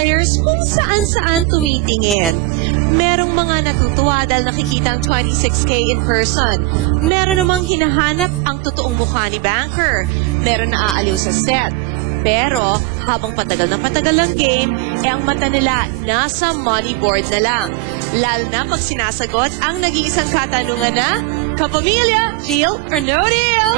players kung saan-saan tumitingin. Merong mga natutuwa dahil nakikita ang 26K in person. Meron namang hinahanap ang totoong mukha ni Banker. Meron na aaliw sa set. Pero habang patagal ang game, ang mata nila nasa money board na lang. Lalo na pag sinasagot ang nag-iisang katanungan na, kapamilya, deal or no deal?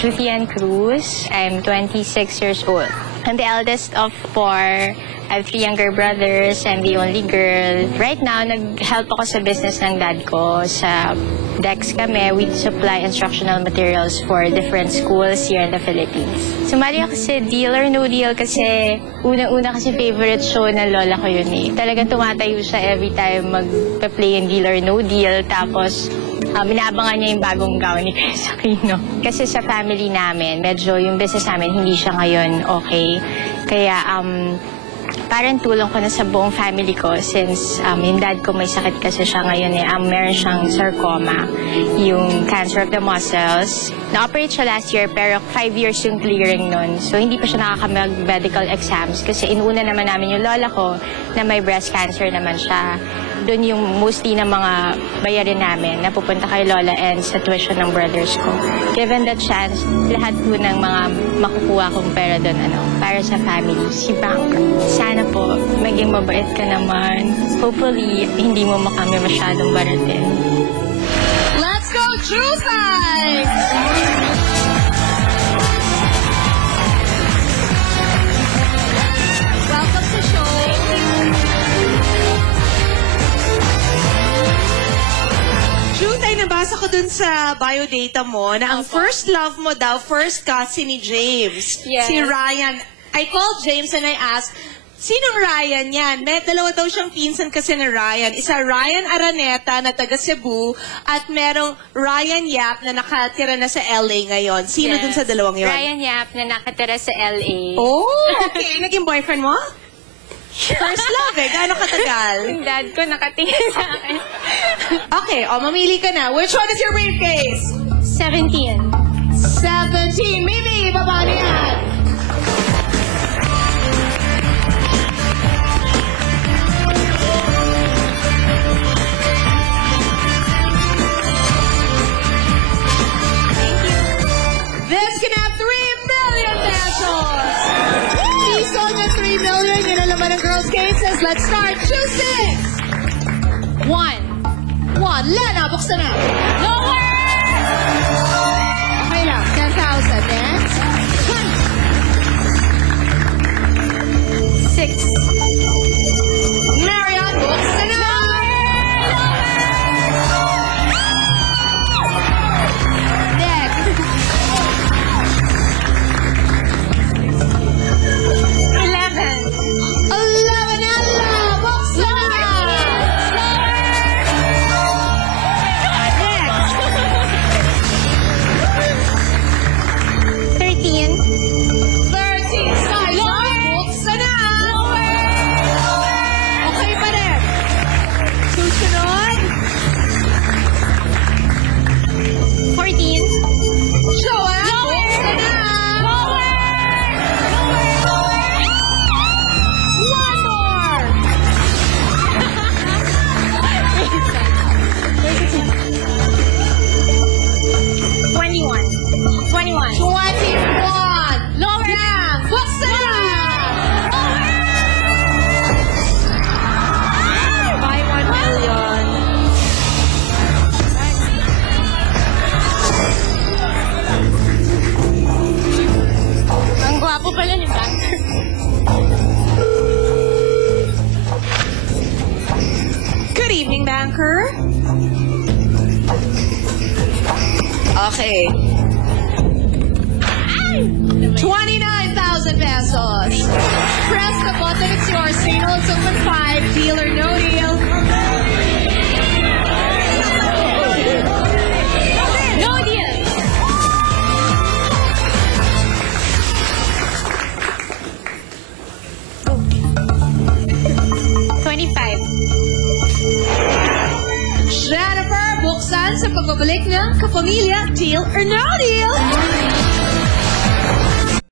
Julian Cruz. I'm 26 years old. I'm the eldest of four. I have 3 younger brothers. I'm the only girl. Right now, nag-help ako sa business ng dad ko. Sa Dex kami, we supply instructional materials for different schools here in the Philippines. Sumali ako sa Deal or No Deal kasi unang-una kasi favorite show ng lola ko yun eh. Talagang tumatayo siya every time mag-play yung Deal or No Deal. Tapos, inaabangan niya yung bagong gown ni Chris Aquino. Kasi sa family namin, medyo yung business namin hindi siya ngayon okay. Kaya parang tulong ko na sa buong family ko since yung dad ko may sakit kasi siya ngayon eh. Meron siyang sarcoma, yung cancer of the muscles. Na-operate siya last year pero 5 years yung clearing nun. So hindi pa siya nakaka-medical exams kasi inuna naman namin yung lola ko na may breast cancer naman siya. Doon yung mostly ng mga bayarin namin na pupunta kay Lola and sa tuition ng brothers ko. Given the chance, lahat po ng mga makukuha kong pera doon, para sa family, si Banker. Sana po, maging mabait ka naman. Hopefully, hindi mo kami masyadong baratin. Let's go, True Sides! Welcome sa show. Truth, ay nabasa ko dun sa biodata mo na ang first love mo daw, first kasi ni James. Yes. Si Ryan. I called James and I asked, sinong Ryan yan? May dalawa daw siyang pinsan kasi na Ryan. Isa Ryan Araneta na taga Cebu at merong Ryan Yap na nakatira na sa LA ngayon. Sino dun sa dalawang yun? Ryan Yap na nakatira sa LA. Oh, okay. Naging boyfriend mo? First love eh. Gaano katagal? Yung dad ko nakatingin sa akin. Okay, mamili ka na. Which one is your briefcase? 17. 17. Mimi, baba na yan. This can have 3 million pesos. Piso na 3 million. Yun ang laman ng girls' cases. Let's start. Choose 6. 1. Lena, buksan na. Lower! Okay lang. 10,000. Next. 6. Marian, buksan na. Next. 11 na lang. Buksan na. Next. po pala ni banker. Good evening, banker. Okay. 29,000 pesos. Press the button, it's yours. Signal, it's open 5. Deal or no deal? No deal! Jennifer, buksan sa pagbabalik ng Kapamilya. Deal or no deal?